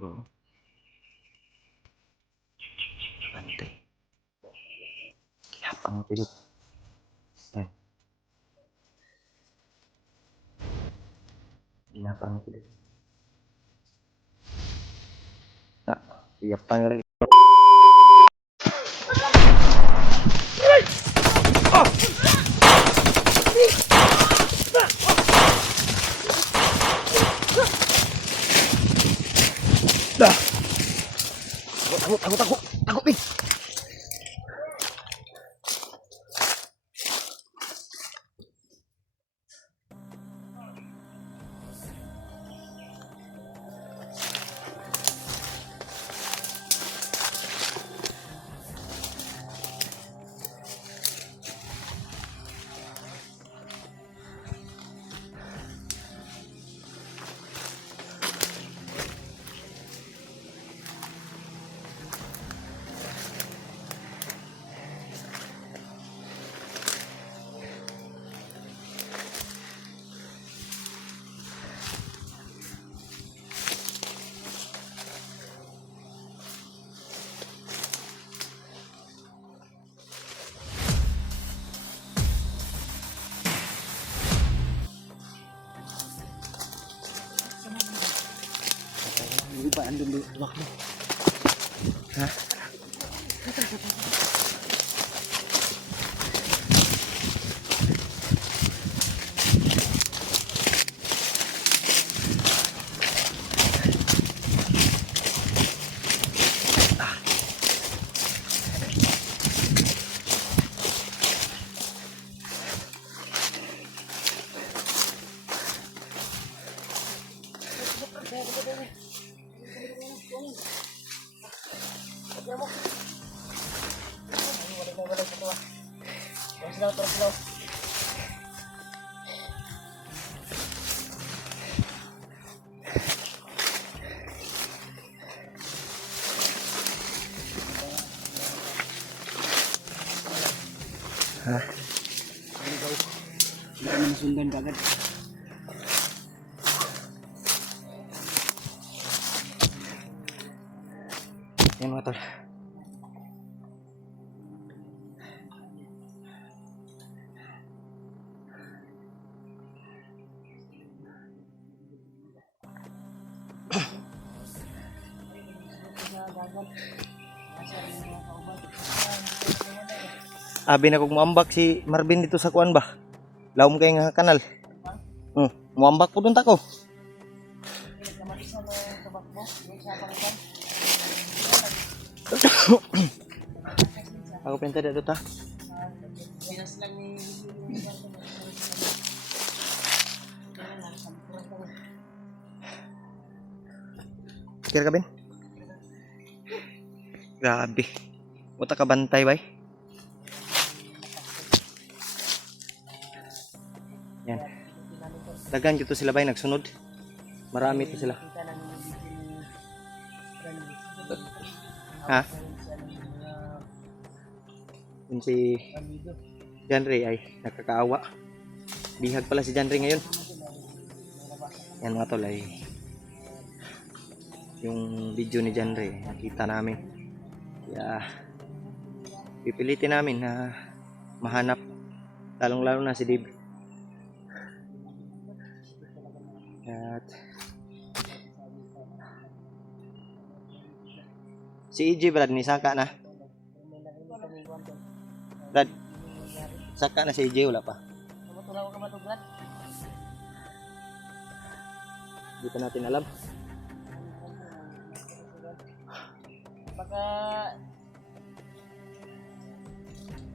Hmm. Bantay. Yapang pilot. Yan. Yapang pilot. Ah, yapang rin. Dah. Takut, Pin. Hindi ba andun luwak mo? Ha? Ha? Hindi naman sundan kagad. Yan mga tol. Abi na kog muambak si Marvin dito sa kuan ba? Lawom kay nga kanal. Muambak po dun ta ko. Ako pinta dito ta. Kira ka Ben? Grabe. Uta ka bantay bay. Yan. Dagan dito sila bay nagsunod. Marami to sila. Ha? Yung si Janre ay nakakaawa. Bihag pala si Janre ngayon. Yan mga tol ay yung video ni Janre nakita namin. Kaya pipilitin namin na mahanap lalong lalo na si Dave. At si EJ Brad ni saka na. Brad, saka na si EJ wala pa. Hindi pa natin alam. Baka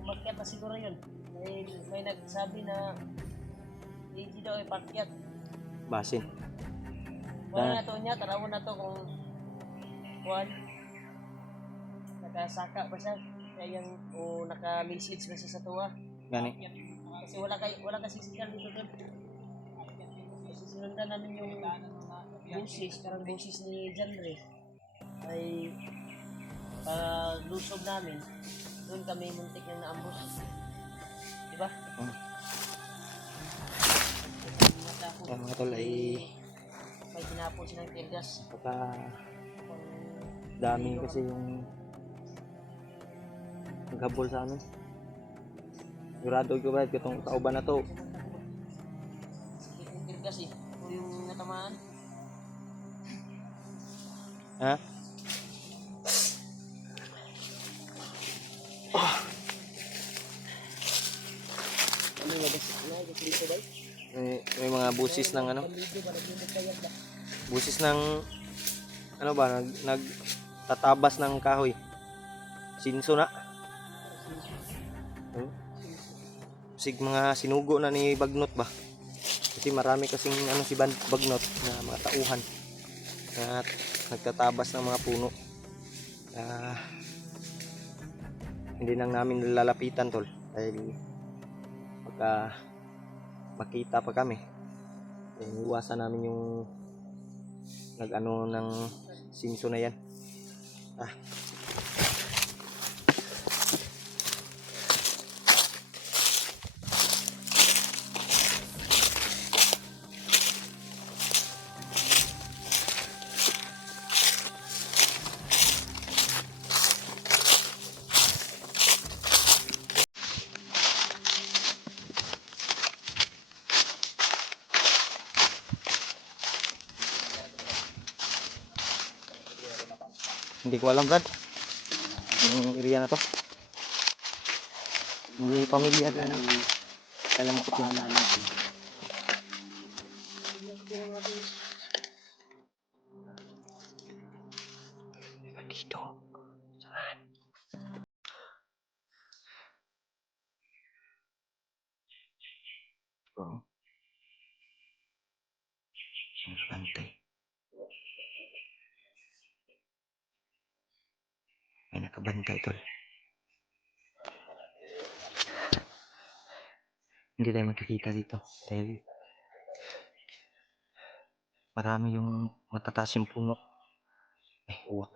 umakyat na siguro yun. May nagsabi na hindi daw ay pakyat. Basin. Kung na to niya, tarawon na to kung kuhan. Nakasaka ba siya? Kaya yung naka-message na siya sa tuwa. Gani. Kasi wala kasi signal dito doon. Kasi sinundan namin yung busis, parang busis ni Janre. Ay lusob namin. Doon kami muntik na naambos. Diba? Yan mga tol ay may tinapos silang tear gas. baka Dami kasi yung naghabol sa amin. Sigurado ko ba itong kauban na to. Kasi ito yung natamaan. Ha? Ano ba guys? Ano ba dito ba? May mga busis ng ano? Palido ba nagmumot kayat ba? Busis ng ano ba? Nagtatabas ng kahoy. Sinso na. Sig mga sinugo na ni Bagnot ba? Kasi marami kasing ano si Bagnot na mga tauhan na nagtatabas ng mga puno. Hindi nang namin lalapitan tol dahil pagka makita pa kami iwasan namin yung nag-ano ng sinso na yan. Hindi ko alam Brad yung area na to, hindi pamilya din ano. Alam ko lang namin dito saan oh bantay, may nakabantay tol. Hindi tayo makikita dito dahil marami yung matataas yung puno. Uwak.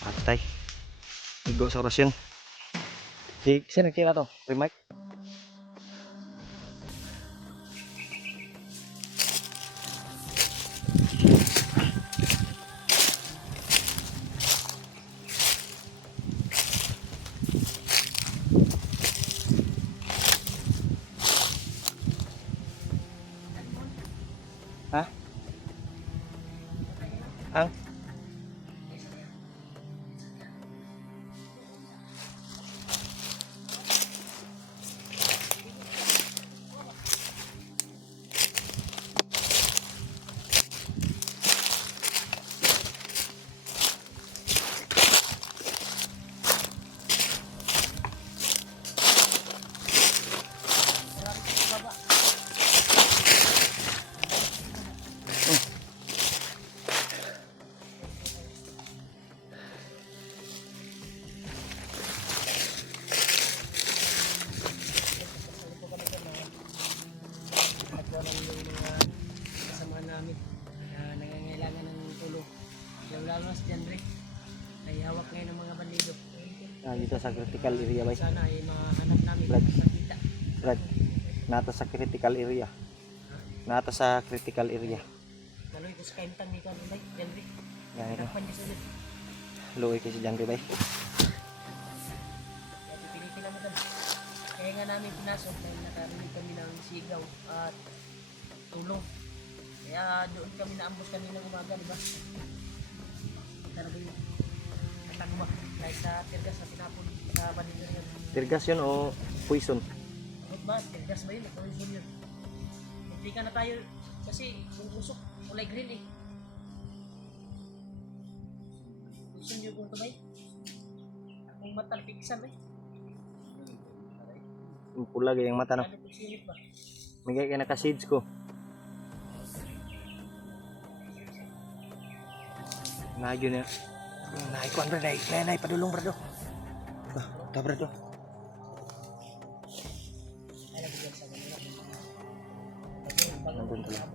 Patay. Igo sa orasyon. Si, kasi nagtira to. Remike. Ha? Ang? Kasama namin na nangangailangan ng tulong. Lalo na si Janre ay hawak ngayon ng mga bandido. Dito sa critical area ba? Sana ay mahanap namin Brad. makita. Brad. Nata sa critical area. Nata sa critical area. Naloy ko sa kaintang ni Janre. Yan ito. Nagpan niya sulit. Luoy kasi dyan bay. Kaya pipilitin naman dyan. Kaya nga namin pinasok dahil nakarinig kami ng sigaw at tulong. Kaya doon kami naambos kanina umaga, di ba? Ano ba yun? Katagba. Kahit sa tirgas na tinapon sa bandido yun. Tirgas yun o poison? Bakit ba? Tirgas ba yun? Poison yun. Hindi ka na tayo, kasi yung usok, kulay green eh. Gusto niyo kung tumay? Akong mata, piksan eh. Yung pula yung mata no. Ano kung sinip ba? Migay ka naka-shades ko. Nagyo na. Naikuan bro, nay padulong bro. Ta bro. Alam mo yan sa kanila. Nandun pala.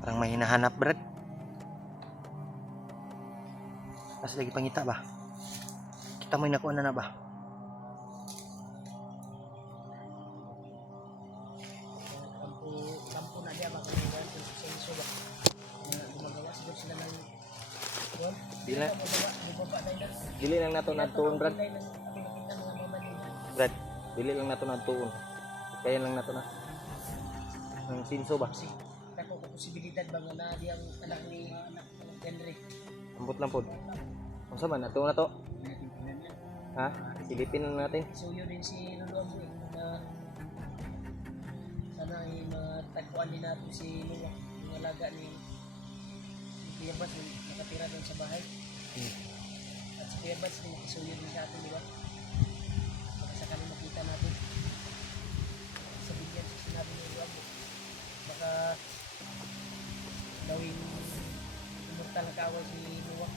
Parang may hinahanap Brad. Kasi lagi pangita ba? Kita mo yung nakuha na ba? Kampo na diya, baka may ganito sa iso ba? Gumagawa siguro sila ng yun. Dili na. Bumaba na yun. Dili lang nato nadtuon Brad. Pinakita mga mama nila. Brad, dili lang nato nadtuon. Kaya lang nato na. Ang sinso ba? Kasi ako ko posibilidad ba nga na di ang anak ni Henry. Ambot lang po. Ang sama na to. Ha? Silipin lang natin. Suyo din si Lolo Ambo eh. Na sana ay matagpuan din natin si Noah. Yung alaga ni Kuya Bats yung nakatira doon sa bahay. At si Kuya Bats yung nakisuyo din sa atin, di ba? Baka sakali makita natin. Sabihin sa sinabi ni Lolo Ambo. Baka gawing immortal na kaaway si Noah.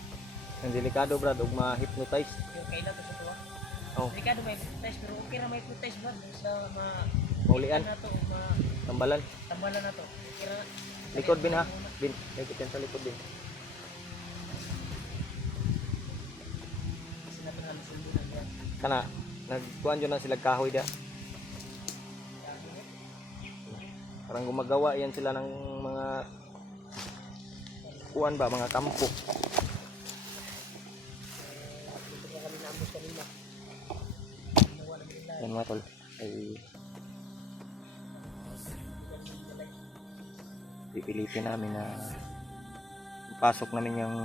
Ang delikado Brad, ug ma-hypnotize. Yung kailan to sa tuwa. Oh, Delikado may hypnotize pero okay na may hypnotize ba? Sa maulian, na to, tambalan. tambalan na to. Okay na. Likod bin ha. Bin, likod yan sa likod din. Kasi natin halos sundo na yan. Kana, nagkuhan yun na sila kahoy da. Parang gumagawa yan sila ng mga kuhan ba, mga kampo. Dito pa kami naambos kanina. Nawa na nila. Yan mga tol. Ay pipilitin namin na pasok namin yung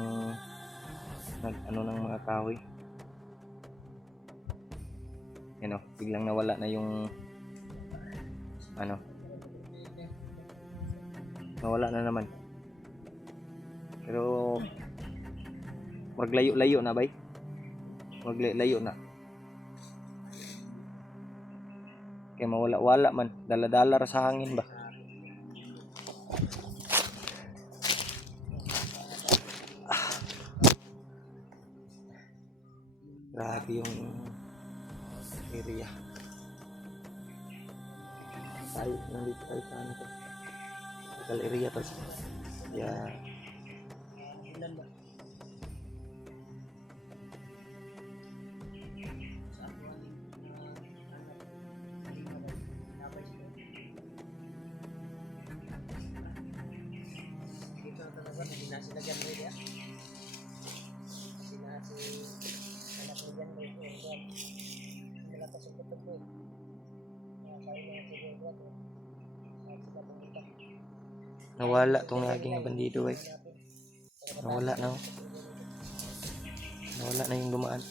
ano ng mga kahoy. Yan o, biglang nawala na yung ano, nawala na naman. Pero maglayo-layo na bay. Maglayo na. Kaya mawala-wala man, dala-dala ra sa hangin ba. Grabe yung area. Tayo, nandito tayo sa ano to. Local area to. Yeah. Ilan ba? Sa ako aning anak. Halima ba? Nabay sila. Dito na talaga, hindi na sila dyan ready ah. Sila si anak ni dyan ready. Hindi na pasok-pasok ko eh. Sabi na si Edward eh. Sabi sila pumunta. Nawala tong naging bandido ay. Nawala na. Nawala na yung dumaan.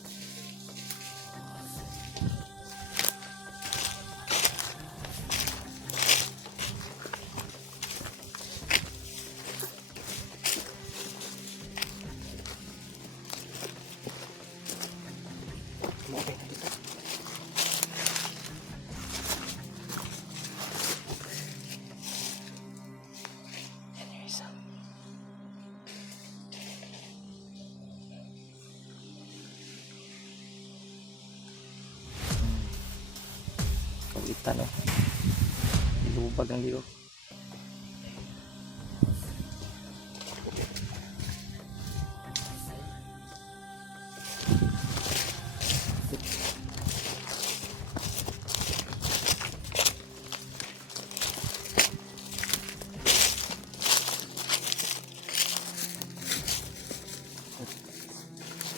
Kawitan no. Lubag ang dito.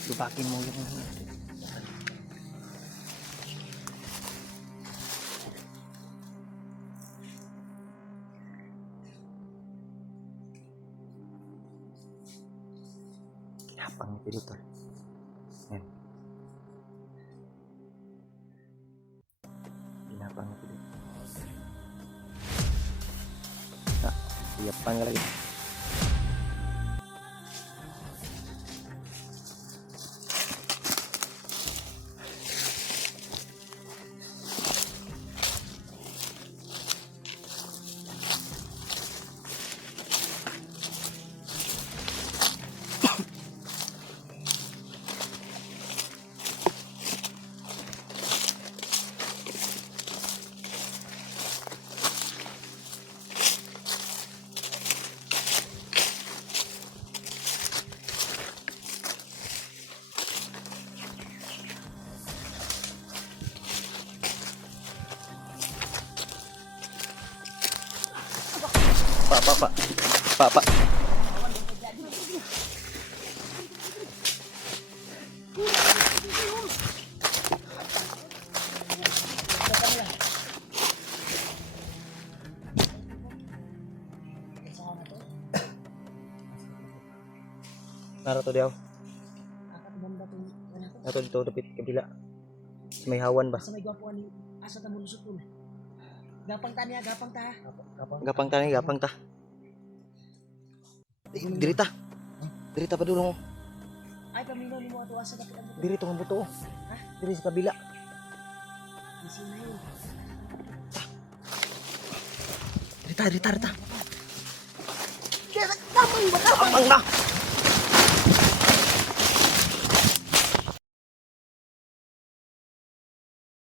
Lubakin mo yung pang dito. Yan. Pangit dito. Siap ka lagi. Pak. Nara to daw. Ato dito dapit kabila. Sa may hawan ba? Sa may gwapuan ni asa ta mo lusot po. Gapang ta niya, gapang ta. Gapang ta. Dirita. Dirita pa dulo. Ay paminaw ni mo ato asa dapat ang Diri to ang buto. Ha? Diri sa kabila. Isi na yun. Dirita. Tapang ba? Abang na.